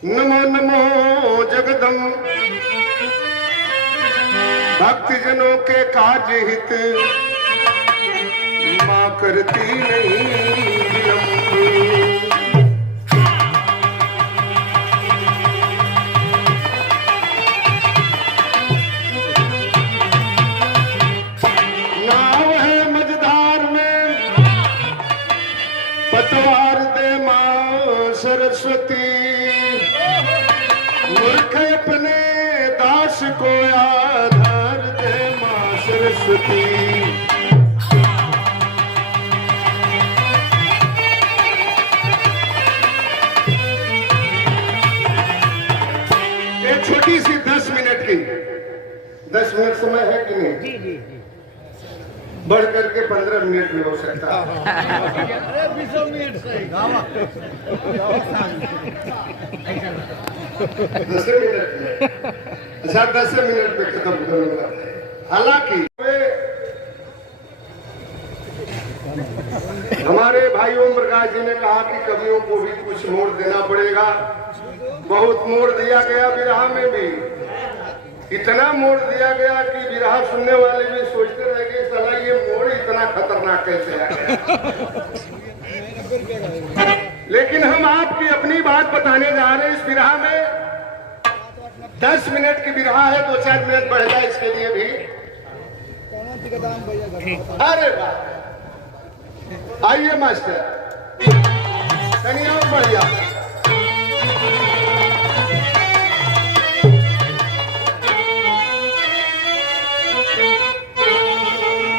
नमो नमो जगदम भक्तजनों के कार्य हित मां करती नहीं विलंब। नाव है मझधार में पतवार दे मां सरस्वती, मूर्ख अपने दास को आधार दे मां सरस्वती। ये छोटी सी 10 मिनट की 10 मिनट समय है कि नहीं? जी जी जी। बढ़ करके 15 मिनट भी हो सकता है। 20 मिनट से 10 मिनट अच्छा 10 मिनट में खत्म करूंगा। हालांकि हमारे भाई ओम प्रकाश जी ने कहा कि कवियों को भी कुछ मोड़ देना पड़ेगा। बहुत मोड़ दिया गया विरह में भी, इतना मोड़ दिया गया कि विरह सुनने वाले भी सोचते रह गए साला ये मोड़ इतना खतरनाक कैसे आ गया। लेकिन हम आपकी अपनी बात बताने जा रहे हैं। इस विरह में 10 मिनट की विरह है, 2-4 मिनट बढ़ जाए इसके लिए भी। अरे वाह, आइए मास्टर कहीं और बढ़िया।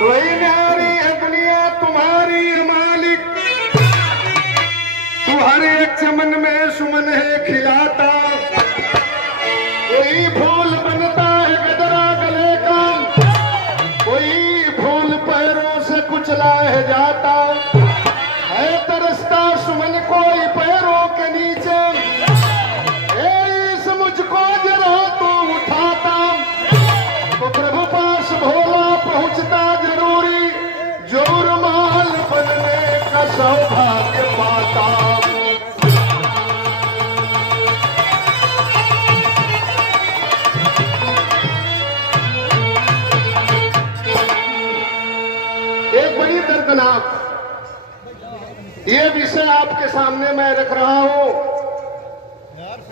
वही न्यारी है दुनिया तुम्हारी मालिक, तू हर एक चमन में सुमन है खिलाता। कोई फूल बनता है गदरा गले का, कोई फूल पैरों से कुचला है जाता है। तरसता सुमन कोई पैरों के नीचे, इस मुझको जरा तो उठाता तो प्रभु पास भोला पहुंचता जरूरी, जो रुमाल बनने का सौभाग्य पाता। एक बड़ी दर्दनाक ये विषय आपके सामने मैं रख रहा हूं।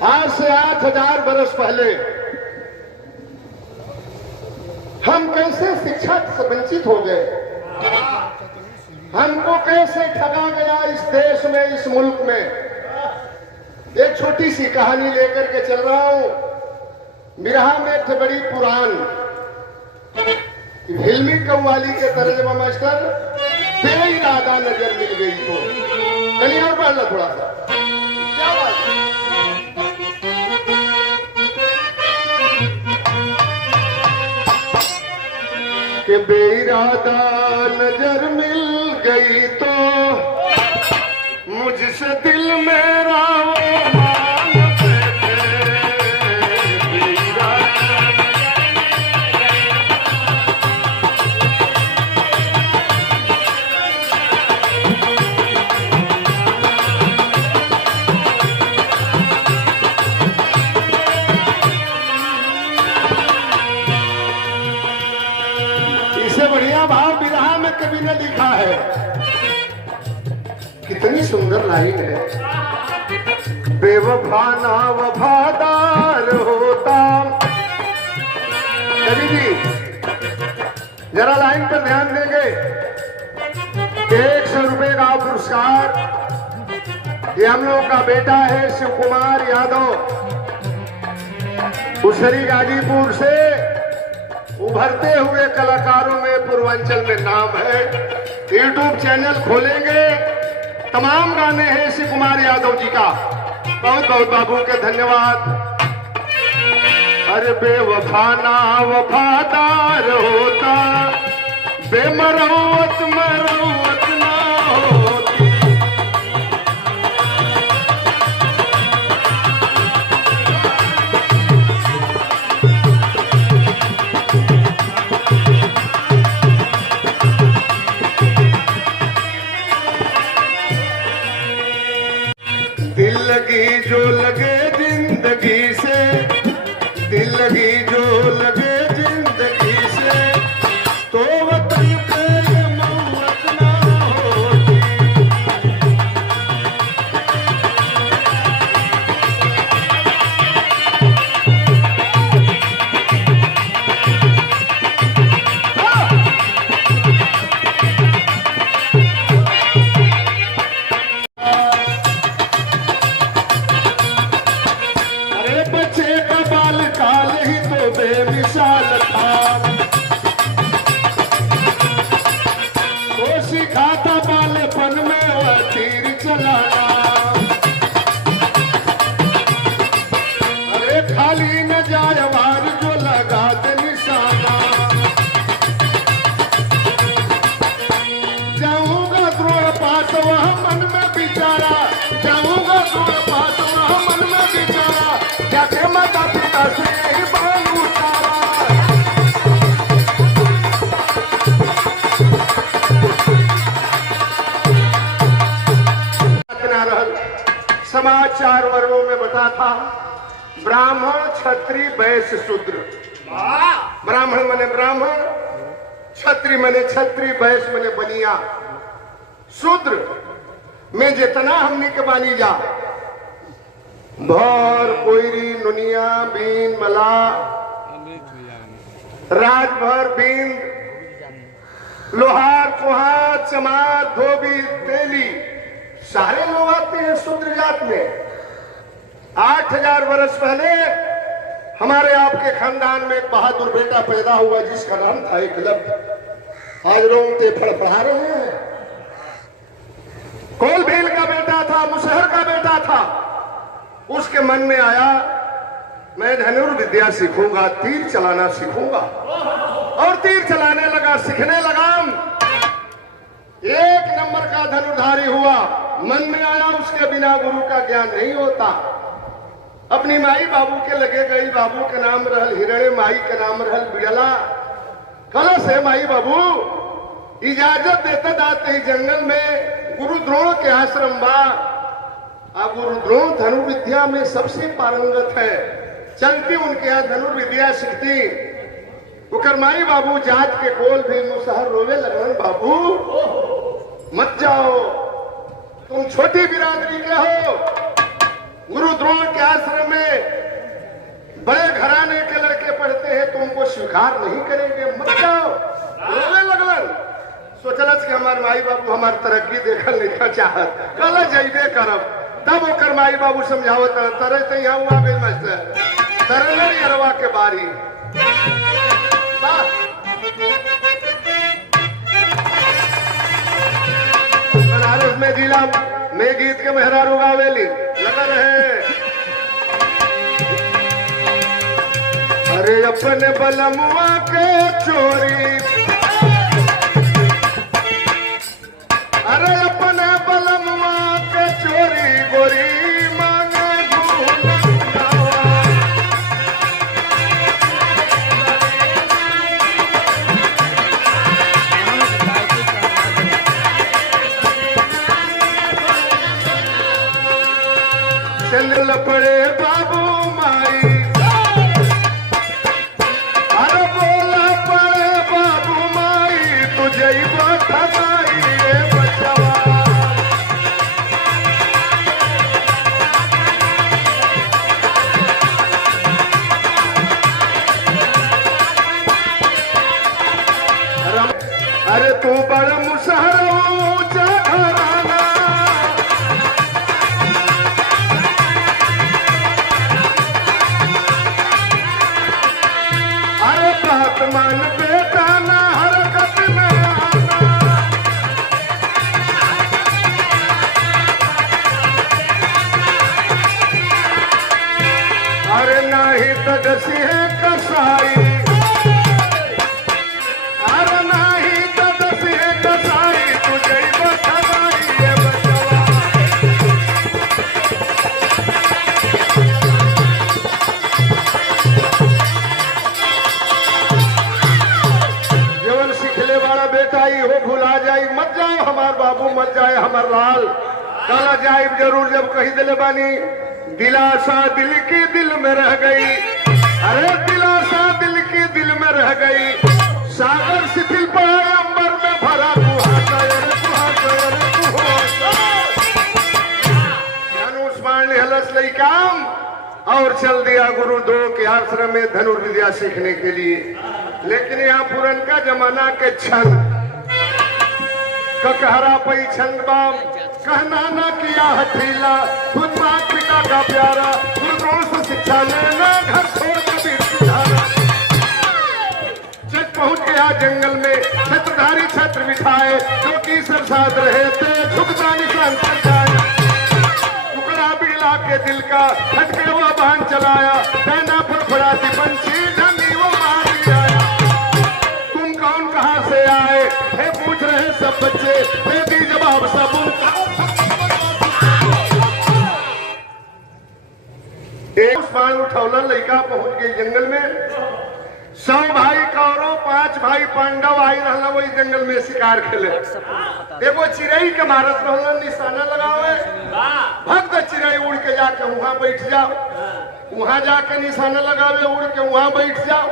आज से 8000 बरस पहले हम कैसे शिक्षा से वंचित हो गए, हमको कैसे ठगा गया इस देश में, इस मुल्क में। एक छोटी सी कहानी लेकर के चल रहा हूं। विरह में थे बड़ी पुरान फिल्मी कव्वाली के तर्जमा मास्टर, बेइरादा नजर मिल गई तो कहीं और पढ़ लो थोड़ा सा। क्या बात है? कि बेइरादा नजर मिल गई तो मुझसे दिल मेरा वो मांगते थे। इससे बढ़िया भाव विरह में कभी न लिखा है। कितनी सुंदर लाइन है। बेवफा ना वफादार होता। कवि जी जरा लाइन पर ध्यान देंगे। 100 रुपए का पुरस्कार ये हम लोगों का बेटा है शिव कुमार यादव, उसरी गाजीपुर से उभरते हुए कलाकारों में पूर्वांचल में नाम है। यूट्यूब चैनल खोलेंगे, तमाम गाने हैं शिव कुमार यादव जी का। बहुत बहुत बाबू के धन्यवाद। अरे बेवफा ना वफादार होता, बेमरौत मरौत ना होती। दिल लगी जो लगे दिन जिंदगी से दिल लगी जो लगे जिंदगी से तो वतन पे ये मौत ना होती। अरे बच्चे का बाल काल ही तो बेमिसाल था, वो सिखाता बालपन में वह तीर चलाना। अरे खाली न जाए वार जो लगा दे निशाना। जाऊंगा द्रोण पास वह मन में बिचारा, जाऊंगा द्रोण पास वह मन में बिचारा, जाके माता पिता से यही बाल उतारा। समाज 4 वर्गों में बटा था, ब्राह्मण क्षत्रिय वैश्य शूद्र। ब्राह्मण मने ब्राह्मण, क्षत्रिय मने क्षत्रिय, वैश्य मने बनिया। शूद्र में जितना हमने के बानी जा, भौर कोयरी नुनिया बीन मला राजभर बीन लोहार कुहार चमार धोबी तेली सारे लोग आते हैं शूद्र जात में। 8000 वर्ष पहले हमारे आपके खानदान में एक बहादुर बेटा पैदा हुआ जिसका नाम था एकलव्य। आज रोंगटे फड़फड़ा रहे हैं। कोलभील का बेटा था, मुसहर का बेटा था। उसके मन में आया मैं धनुर्विद्या सीखूंगा, तीर चलाना सीखूंगा। और तीर चलाने लगा, सीखने लगा। 1 नंबर का धनुर्धारी हुआ। मन में आया उसके बिना गुरु का ज्ञान नहीं होता। अपनी माई बाबू के लगे गई। बाबू के नाम रहल हिरणे, माई के नाम रहल बिड़ला। कल से माई बाबू इजाजत देते दाते ही जंगल में गुरु द्रोण के आश्रम बा। अब गुरु द्रोण धनुर्विद्या में सबसे पारंगत है। चलती उनके यहाँ धनुर्विद्या सीखती। उकर माई बाबू जात के कोल भी मुसहर रोवे लगन, बाबू मत जाओ, तुम छोटी बिरादरी के हो। गुरु द्रोण के आश्रम में बड़े घराने के लड़के पढ़ते हैं, तुमको स्वीकार नहीं करेंगे, मत जाओ। रोवे लगन। सोचलस कि हमार माई बाबू हमार तरक्की देखल नहीं चाहत, कल जइबे करब। तब ओकर माई बाबू समझावत तरह तो यहाँ हुआ गई मास्टर तरह अरवा के बारी। बनारस में जिला में गीत के मेहरारू गावेली लगन है। अरे अपने बलमुआ के चोरी, अरे अपने बलमुआ के चोरी गोरी मांगे ढूंढावा। चंद्र पड़े बाबू माई, अरे बोला पड़े बाबू माई, तुझे ठगाई रे बचवा। अरे तू बड़ मुसहर ऊंचा घराना, अरे बात मान बेटा ना हरकत में आना। अरे नाही तदसी है कसाई, अरे नाही तदसी है कसाई, तुझे ठगाई है बचवा। जीवन सिखले वाला बेटा ही हो, भुला जाई मत जाओ हमार बाबू, मत जाए हमार लाल। काला जाइब जरूर जब कही दिले बानी दिलासा दिल की दिल में रह गई, अरे दिलासा दिल की दिल में रह गई, सागर शिथिल पड़ा अंबर में भरा कुहासा, उस्मान ने हलस लई काम और चल दिया गुरु दो के आश्रम में धनुर्विद्या सीखने के लिए। लेकिन यहाँ पुरनका जमाना के छंद ककहरा पई छंद बाम कहना ना किया हठीला, खुद माँ पिता का प्यारा, गुरुओं से शिक्षा लेना, घर छोड़ कबीर सुधारा। जब पहुंच गया जंगल में छत्रधारी छत्र बिठाए, जो कि सब साथ रहे थे झुकता निशान कर जाए। टुकड़ा बिड़ला के दिल का हटके हुआ बांध चलाया, डंडा फड़फड़ाती पंछी ढंगी वो मार आया। तुम कौन कहाँ से आए है पूछ रहे सब बच्चे, दे दी जवाब सब उनका। एक उस्मान उठौला लड़का पहुंच गई जंगल में। 100 भाई कौरव 5 भाई पांडव आई रहला वही जंगल में शिकार खेले। एगो चिड़ई के मारत रहला, निशाना लगावे, भक्त चिड़ई उड़ के जाके वहां बैठ जाओ, वहां जाके निशाना लगावे, उड़ के वहां बैठ जाओ।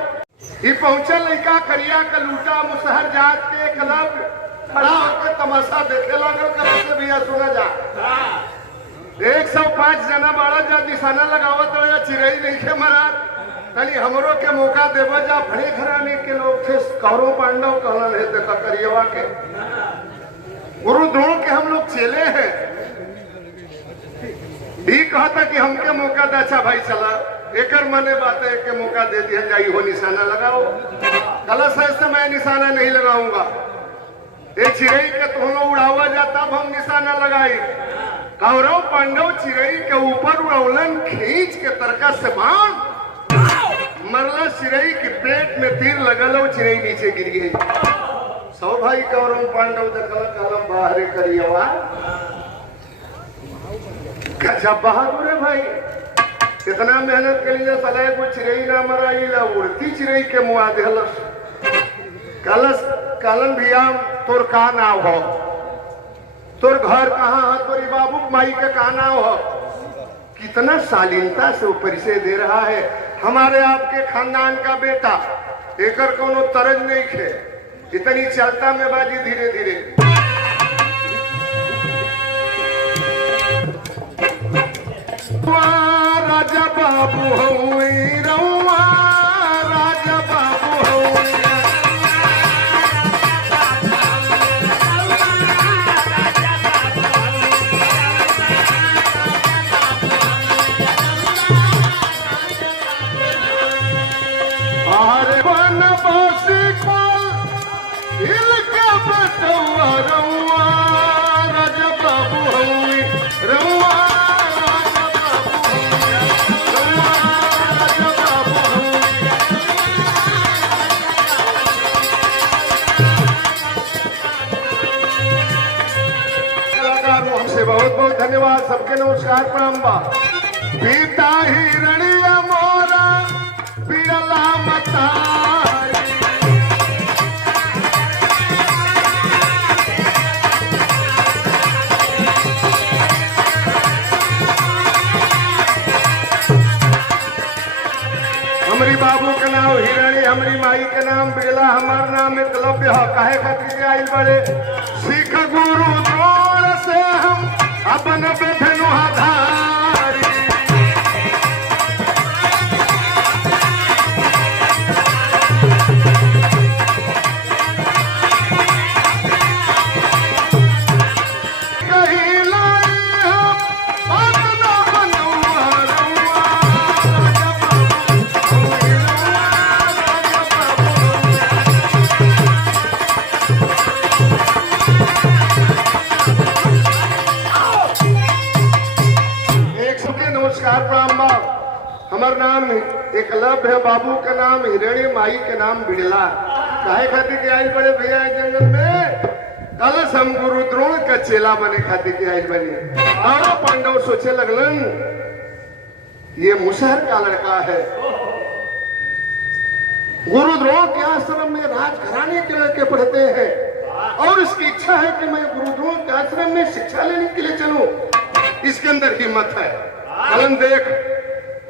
ये पहुंचे लड़का करिया का लूटा मुसहर जात के क्लब खड़ा होकर तमाशा देखे लागल। करा से भैया सुना जा 105 जना बाड़ा जा निशाना लगावत रहे, चिड़ई नहीं खे मरा, तनी हमरो के मौका देव जा। भरे घराने के लोग थे, कौरव पांडव कहलन है देखा करियवा के गुरु द्रोण के हम लोग चेले हैं। ही कहता कि हमके मौका दे, अच्छा भाई चला एकर मने बात है कि मौका दे दिया जाई हो निशाना लगाओ। गलत है से मैं निशाना नहीं लगाऊंगा, ये चिड़ई के तुम लोग उड़ावा जा तब हम निशाना लगाई। कौरव पांडव चिड़ई के ऊपर उड़ौलन, खींच के तरकस से बाण मरला। चिड़ई के पेट में तीर लगल, चिड़ई नीचे गिर गई। 100 भाई कौरव पांडव देखल कलम बाहरे करियवा, गजब बहादुर है भाई, इतना मेहनत के लिए सलाह को चिड़ई ना मराई ला, उड़ती चिड़ई के मुआ देहलस। कलन भैया तोर का नाव हो, तोर घर कहाँ है, तोरी बाबू माई का का नाव हो। कितना शालीनता से वो परिचय दे रहा है, हमारे आपके खानदान का बेटा, एकर कोनो तरज नहीं खे, इतनी चलता में बाजी धीरे धीरे। राजा बाबू हुई रउआ, राजा बाबू हुई, अरे बनवासी को हिल के बटुआ रउआ, राजा बाबू हुई रउआ, बहुत बहुत धन्यवाद, सबके नमस्कार प्रणाम बा। पिता हिरणिया मोरा बिरला मतारी, हमारी बाबू का नाम हिरणी, हमारी माई का नाम बिरला, हमारा नाम एकलव्य है। काहे खातिर आइल बड़े सिख गुरु द्रोण से हम अपन बेधनु आधारी। कहीं लाई हम अपना बनवा रउआ, नमस्कार प्रणाम बा। हमार नाम एकलव्य है, बाबू का नाम हिरणी, माई का नाम बिड़ला। काहे खातिर के आइल बड़े भैया जंगल में, कलश हम गुरु द्रोण का चेला बने खातिर के आइल बने। और पांडव सोचे लगलन ये मुसहर का लड़का है, गुरु द्रोण के आश्रम में राजघराने के लड़के पढ़ते हैं और इसकी इच्छा है कि मैं गुरु द्रोण के आश्रम में शिक्षा लेने के लिए चलूं। इसके अंदर हिम्मत है। कलन देख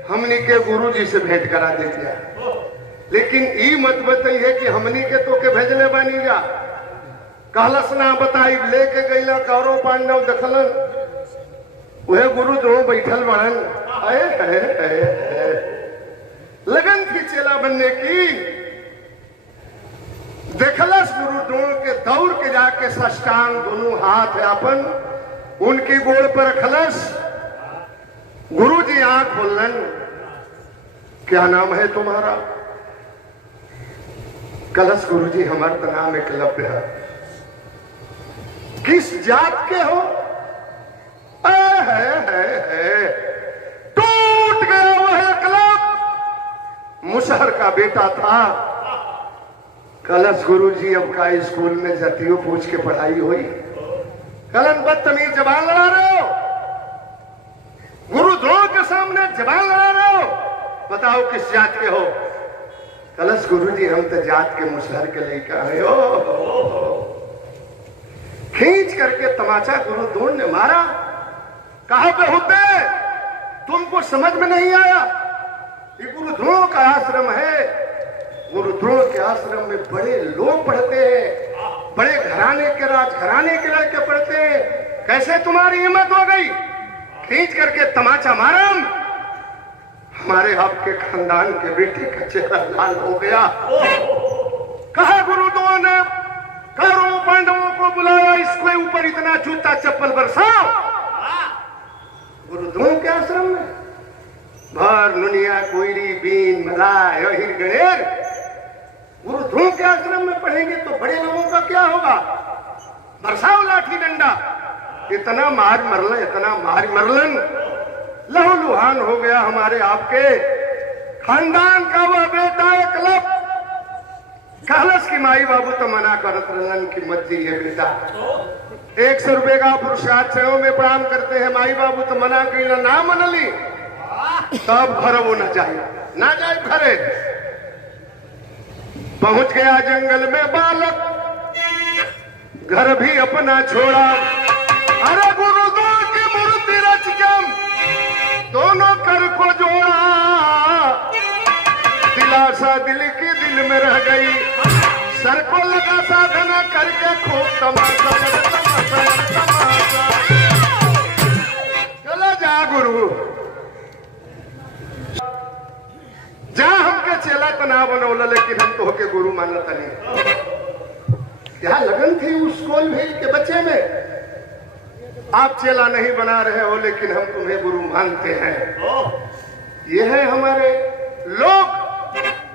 हमनी के गुरु जी से भेंट करा दे दिया, लेकिन ई मत बताई है कि हमनी के तो के भेजले बानी जा। कहलस ना बताई लेके गईला कौरव पांडव देखलन वह गुरु द्रोण बैठल बनन। लगन थी चेला बनने की। देखलस गुरु द्रोण के दौड़ के जाके साष्टांग दोनों हाथ अपन उनकी गोड़ पर रखलस। गुरु जी आंख खोलन, क्या नाम है तुम्हारा? कलश गुरु जी हमारा तो नाम एकलव्य है। किस जात के हो? है। टूट गया वह एकलव्य, मुसहर का बेटा था। कलश गुरु जी अब का स्कूल में जतियों पूछ के पढ़ाई हुई। कलन बदतमीज जबान लड़ा रहे हो, गुरु द्रोण के सामने जबान लड़ा रहे हो, बताओ किस जात के हो? कलश गुरु जी हम तो जात के मुसहर के लेकर आए हो। खींच करके तमाचा गुरु द्रोण ने मारा। कहां पे होते तुमको समझ में नहीं आया? ये गुरु द्रोण का आश्रम है। गुरु द्रोण के आश्रम में बड़े लोग पढ़ते हैं, बड़े घराने के राजघराने के लड़के पढ़ते हैं। कैसे तुम्हारी हिम्मत हो गई? खींच करके तमाचा मारा। हमारे आपके खानदान के बेटे का चेहरा लाल हो गया। कहा गुरु द्रोण ने कौरव पांडवों को बुलाया, इसके ऊपर इतना जूता चप्पल बरसाओ। गुरु द्रोण के आश्रम में भर नुनिया कोयरी बीन मलाई अहिर गणेर गुरु द्रोण के आश्रम में पढ़ेंगे तो बड़े लोगों का क्या होगा? बरसाओ लाठी डंडा। इतना मार मरलन, इतना मार मरलन, लहूलुहान हो गया हमारे आपके खानदान का वह बेटा एकलव्य। कहलस की माई बाबू तो मना करत रहलन की मत है बेटा, 100 रुपए का पुरुषार्थ सेवा में प्रणाम करते हैं। माई बाबू तो मना करी ना मनली, तब घर वो न चाहिए ना जाए घरे। पहुंच गया जंगल में बालक, घर भी अपना छोड़ा। अरे गुरु द्रोण की मूर्ति रच के दोनों कर को जोड़ा। दिलासा दिल की दिल में रह गई, सर को लगा साधना करके खूब तमाशा तमाशा। चला जा गुरु, जा हमके चेला तो ना बनौला, लेकिन हम तो होके गुरु मानता नहीं। क्या लगन थी उस स्कूल भेज के बच्चे में? आप चेला नहीं बना रहे हो, लेकिन हम तुम्हें गुरु मानते हैं। ये है हमारे लोग।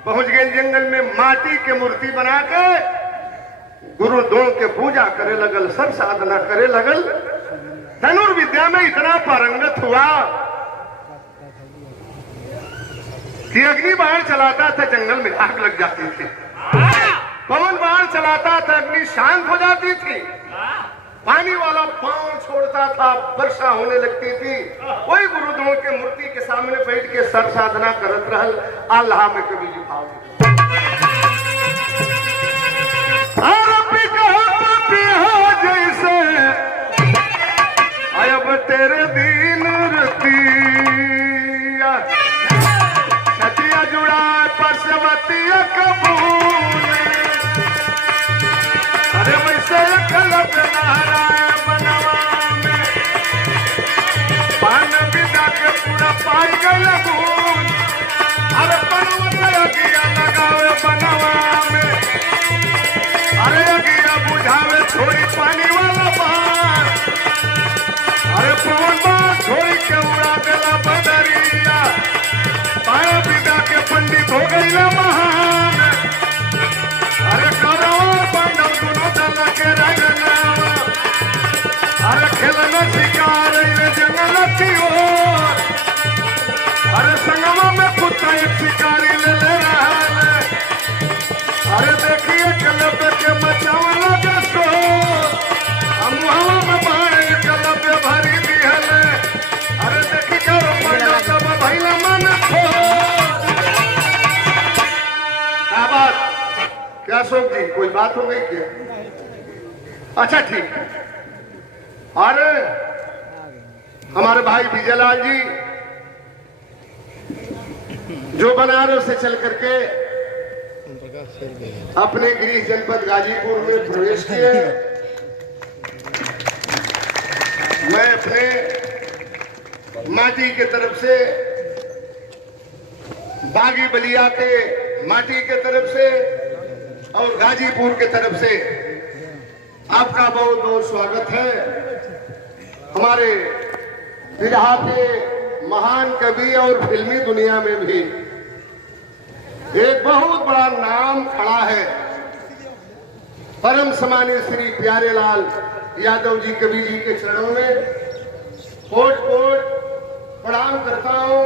पहुंच गए जंगल में, माटी के मूर्ति बना के गुरु द्रोण के पूजा करे लगल, सब साधना करे लगल। धनुर्विद्या में इतना पारंगत हुआ कि अग्नि बाण चलाता था जंगल में आग लग जाती थी, पवन बाण चलाता था अग्नि शांत हो जाती थी, पानी वाला बाण छोड़ता था वर्षा होने लगती थी। वही गुरु द्रोण के मूर्ति के सामने बैठ के सर साधना करत रहल। अल्लाह में कभी जी भाव जैसे अब तेरे दीन रतिया सतिया जुड़ा परसवतिया कबूल। अरे वैसे एकलव्य नारायण बनवा में पान विदा के पूरा पाई गई गुण। अरे पर्वत अगिया लगावे बनवा में, अरे अगिया बुझावे छोड़ी पानी वाला बाण। अरे पवन बाण छोड़ी के उड़ा देला बदरिया, पाया विदा के पंडित हो गई महान। अरे कौरव पांडव दोनों दल के रंगना, अरे खेलना शिकार जंगल की ओर। अरे संगमा में कुत्ता एक शिकारी ले रहा है। अरे देखिए एकलव्य के मचावला के शोर, हम हवा में बाण एकलव्य भरी दिहल। अरे देखी करो पांडव तब भइला मन खोर। क्या बात, क्या शोक जी, कोई बात हो गई क्या? अच्छा ठीक है। और हमारे भाई विजयलाल जी जो बनारस से चल करके अपने गृह जनपद गाजीपुर में प्रवेश किए, मैं अपने माटी के तरफ से, बागी बलिया के माटी के तरफ से और गाजीपुर के तरफ से आपका बहुत बहुत स्वागत है। हमारे बिरहा के महान कवि और फिल्मी दुनिया में भी एक बहुत बड़ा नाम खड़ा है। परम सम्मानित श्री प्यारेलाल यादव जी कवि जी के चरणों में कोट कोट प्रणाम करता हूं।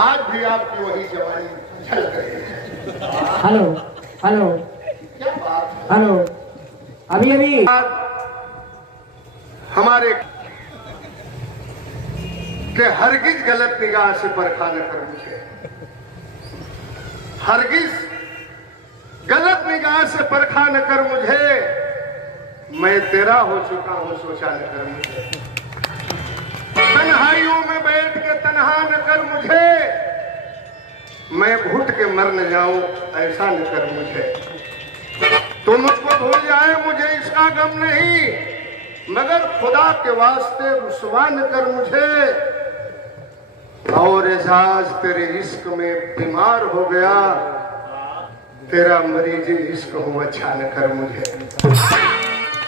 आज भी आपकी वही जवानी झलक रही है। हेलो हेलो क्या बात है? हेलो अभी अभी हमारे के हरगिज गलत निगाह से परखा न कर मुझे, हरगिज गलत निगाह से परखा न कर मुझे, मैं तेरा हो चुका हूं सोचा न कर मुझे, तन्हाइयों में बैठ के तन्हा न कर मुझे, मैं घुट के मर न जाऊं ऐसा न कर मुझे। तो मुझको भूल जाए मुझे इसका गम नहीं, मगर खुदा के वास्ते रुसवा न कर मुझे। और एजाज तेरे इश्क में बीमार हो गया, तेरा मरीज इश्क हूं अच्छा न कर मुझे।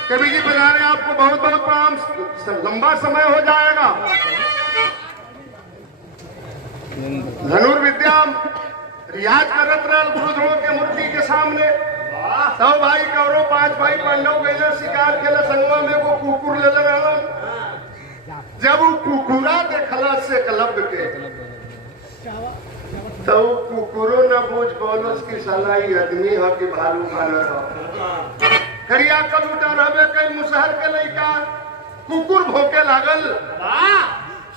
कवि जी बजा रहे आपको बहुत बहुत प्रणाम, लंबा समय हो जाएगा। धनुर्विद्या रियाज करत रहे गुरुद्रोह के मूर्ति के सामने। तो भाई कौरव 5 भाई पांडव गए शिकार खेल संगवा में वो कुकुर ले रहा। जब वो कुकुरा देखला से कलब के तो कुकुरो न बूझ बोलो की सलाई आदमी है कि भालू खाना रहो। करिया कल उठा रहे कई मुसहर के लइका कुकुर भोके लागल,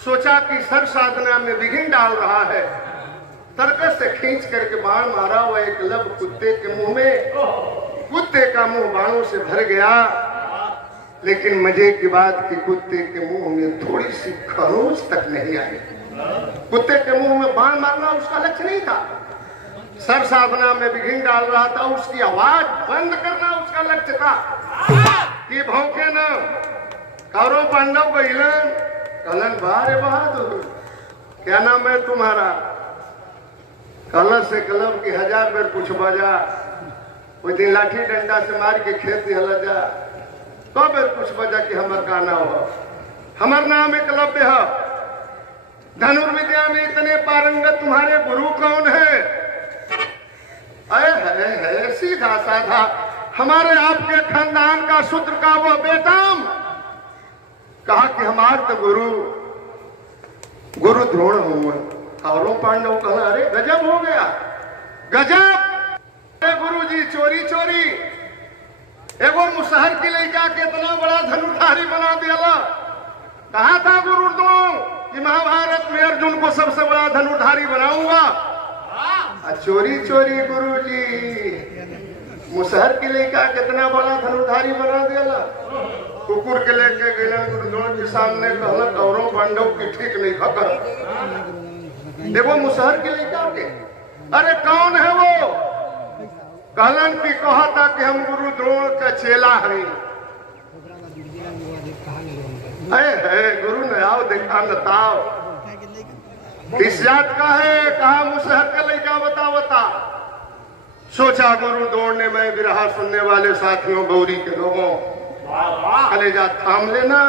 सोचा कि सर साधना में विघ्न डाल रहा है। तर्कस से खींच करके बाण मारा, वह एक लब कुत्ते के मुंह में, कुत्ते का मुंह बाणों से भर गया। लेकिन मजे की बात कि कुत्ते के मुंह में थोड़ी सी खरोच तक नहीं आई। कुत्ते के मुंह में बाण मारना उसका लक्ष्य नहीं था, सर साधना में विघ्न डाल रहा था, उसकी आवाज बंद करना उसका लक्ष्य था कि भौंके न। कौरव पांडव बहिलन कलन बारे बहादुर, क्या नाम है तुम्हारा? कलश से कलम की 1000 बेर कुछ बजा, कोई दिन लाठी डंडा से मार के खेत दिहला जा, तो बेर कुछ बजा कि हमर का नाम हो। हमर नाम एकलव्य है। धनुर्विद्या में इतने पारंगत तुम्हारे गुरु कौन है? है सीधा साधा हमारे आपके खानदान का शूद्र का वो बेटा। कहा कि हमारे तो गुरु द्रोण हूं। कौरव पांडव कहा अरे गजब हो गया, गजब। गुरु जी चोरी चोरी एगो मुसहर की लड़का के इतना बड़ा धनुर्धारी बना दिया। कहा था गुरु द्रोण कि महाभारत में अर्जुन को सबसे बड़ा धनुर्धारी बनाऊंगा। चोरी चोरी गुरु जी मुसहर की लड़का कितना बड़ा धनुर्धारी बना दिया। कुकुर के लेके गए गुरु द्रोण के सामने, कहला कौरव पांडव की ठीक नहीं खबर। देखो मुसहर के लड़का के, अरे कौन है वो? कहलन की कहा था कि हम गुरु द्रोण का चेला है। गुरु ने आओ देखा नताओ किस जात का है? कहा मुसहर का लड़का बता। सोचा गुरु द्रोण ने, मैं विरहा सुनने वाले साथियों गौरी के लोगों कलेजा थाम लेना।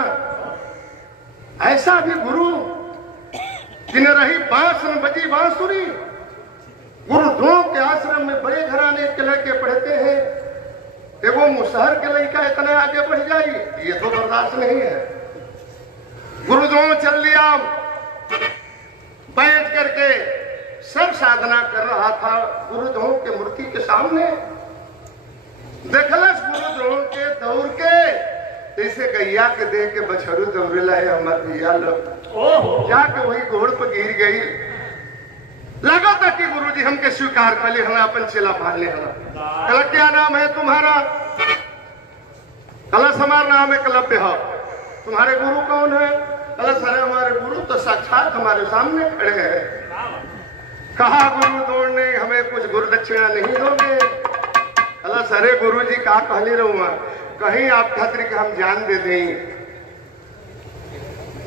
ऐसा भी गुरु जिन्हें रही बांस न बजी बांसुरी। गुरु द्रोण के आश्रम में बड़े घराने के लड़के पढ़ते हैं, कि वो मुसहर के लड़का इतना आगे बढ़ जाए, ये तो बर्दाश्त नहीं है। गुरु द्रोण चल लिया, बैठ करके सब साधना कर रहा था गुरु द्रोण के मूर्ति के सामने। देखलस गुरु द्रोण के दौड़ के, जैसे गैया के देख के बछरू दौड़ेला है हमार भैया लोग, जाके वही घोड़ पर गिर गई। लगा था कि गुरुजी हमके स्वीकार कर ले, हमें अपन चेला पाल ले। कल क्या नाम है तुम्हारा? कलश हमारा नाम एकलव्य है। तुम्हारे गुरु कौन है? कलश अरे हमारे गुरु तो साक्षात हमारे सामने खड़े हैं। कहा गुरु द्रोण ने हमें कुछ गुरु दक्षिणा नहीं दोगे? अला सरे गुरु जी का कहली रहूंगा कहीं आप खातिर के हम जान दे दें।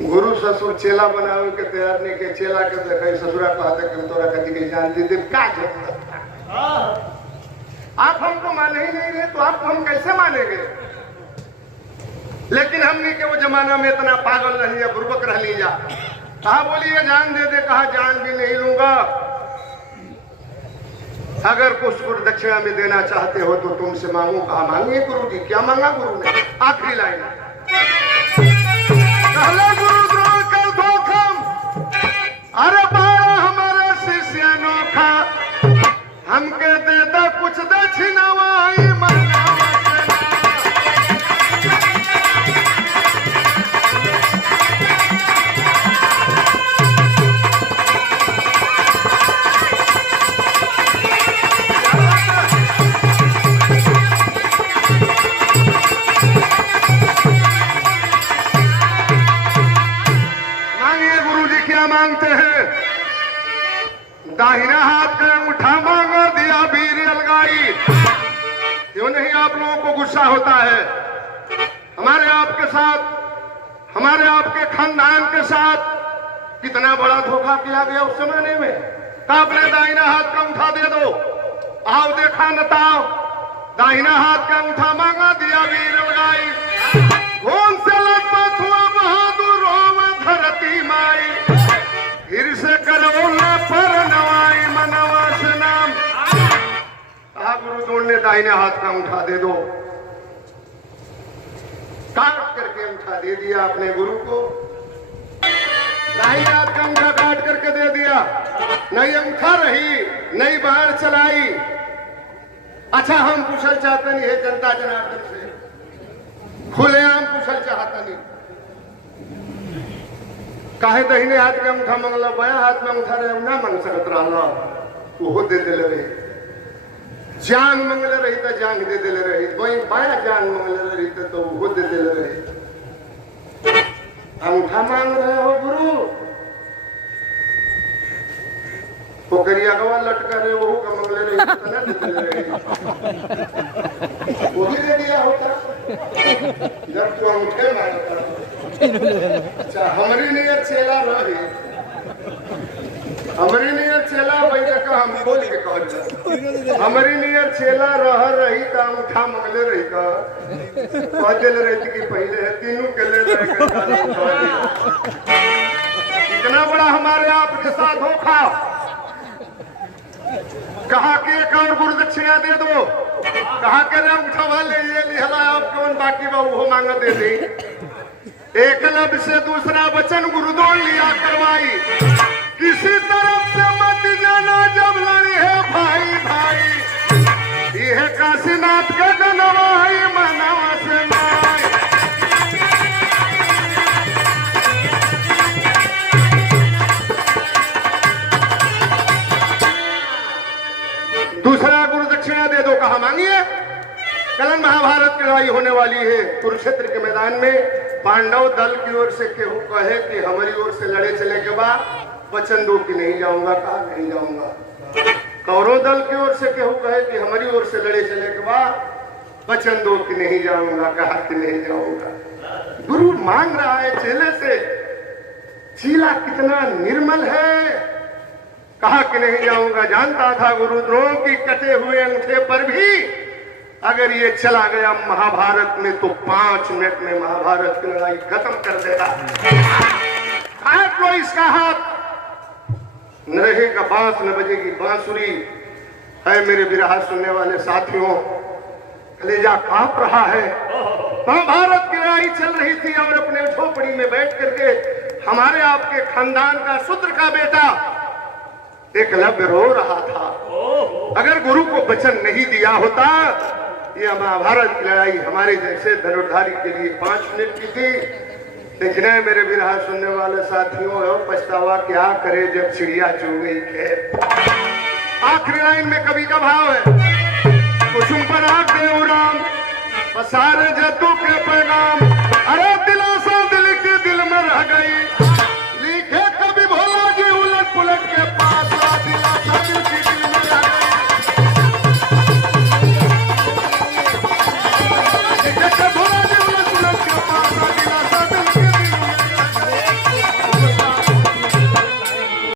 गुरु ससुर चेला बनावे के तैयार नहीं के चेला के देखे ससुरा कहते कि हम तोरा कदी के जान दे देव का जरूरत था? आप हमको माने ही नहीं रहे तो आपको हम कैसे मानेंगे? लेकिन हमने के वो जमाना में इतना पागल नहीं है, बुर्बक रह लीजा। कहा बोलिए जान दे दे, कहा जान भी नहीं लूंगा। अगर कुछ गुरु दक्षिणा में देना चाहते हो तो तुमसे मांगू। कहा मांगिए गुरु जी। क्या मांगा गुरु ने? आखिरी लाइन गुरु द्रोण कर धोखम, अरे बारा हमारे शिष्य अनोखा, हमके दे दे कुछ दक्षिणा वाई मनावा से। मांगते हैं? दाहिना हाथ का अंगूठा मांगो, दिया बीर अलगाई। क्यों नहीं आप लोगों को गुस्सा होता है? हमारे आपके साथ, हमारे आपके खानदान के साथ कितना बड़ा धोखा किया गया उस जमाने में। आपने दाहिना हाथ का अंगूठा दे दो, आओ देखा नताओ। दाहिना हाथ का अंगूठा मांगा, दिया बीर अलगाई। कौन से लटपट हुआ बहादुर रोम धरती माई, फिर से करो पर नवाई मनवा से नाम। कहा गुरु द्रोण ने दाहिने हाथ का अंगूठा दे दो। काट करके अंगूठा दे दिया अपने गुरु को। दाहिने हाथ का अंगूठा काट करके दे दिया। नई अंगूठा रही, नई बाढ़ चलाई। अच्छा हम पूछल चाहते नहीं है जनता जनार्दन से, खुलेआम पूछल चाहता नहीं। काहे दहिने हाथ के अंगूठा मंगला, बाया हाथ में अंगूठा रहे ना मांग सकत रहा, वो दे दिले रही। जान मंगले रही तो जान दे दिले रही, वही बाया जान मंगले रही तो वो दे दिले रही। अंगूठा मांग रहे हो गुरु, पोखरिया गवा लटका रहे वो का मंगले रही तो ना दे दिले रही, वो भी दे दिया होता जब तू अंगूठे मांगता। अच्छा हमारी नियर चेला रही, हमारी नियर चेला वही का हम बोल के कह, हमारी नियर चेला रह रही तो अंगूठा मंगले रही का कह दिले रही कि पहले है तीनों के ले रहे। इतना बड़ा हमारे आपके साथ धोखा। कहा कि एक और गुरु दक्षिणा दे दो। कहा के अंगूठा वाले ये लिहला आप कौन बाकी बा वो मांगा दे दी। एकलव्य से दूसरा वचन गुरु द्रोण लिया करवाई, किसी तरफ से मत जाना जब लड़ी है भाई भाई, यह काशीनाथ के गनवाई मनवा से नाई। दूसरा गुरु दक्षिणा दे दो। कहा मांगिए। कल महाभारत की लड़ाई होने वाली है कुरुक्षेत्र के मैदान में। पांडव दल की ओर से केहू कहे कि हमारी ओर से लड़े चले के बाद वचन दो कि नहीं जाऊंगा। कहा नहीं जाऊंगा। कौरव दल की ओर से केहू कहे कि हमारी ओर से लड़े चले के बाद वचन दो कि नहीं जाऊंगा। कहा कि नहीं जाऊंगा। गुरु मांग रहा है चेले से, चीला कितना निर्मल है। कहा कि नहीं जाऊंगा। जानता था गुरु द्रोण की कटे हुए अंगूठे पर भी अगर ये चला गया महाभारत में तो 5 मिनट में महाभारत की लड़ाई खत्म कर देगा। काट लो इसका हाथ, न रहेगा बांस न बजेगी बांसुरी। है मेरे विरहा सुनने वाले साथियों, कलेजा कांप रहा है। महाभारत की लड़ाई चल रही थी और अपने झोपड़ी में बैठ करके हमारे आपके खानदान का शूद्र का बेटा एकलव्य रो रहा था। अगर गुरु को वचन नहीं दिया होता, यह महाभारत की लड़ाई हमारे जैसे धनुर्धारी के लिए 5 मिनट की थी। लेकिन मेरे विरहा सुनने वाले साथियों, पछतावा क्या करे जब चिड़िया चू गई खेत। आखिरी लाइन में कवि का भाव है, कुसुम पर आग दे उड़ान पसारे जद्दू के पैगाम, अरे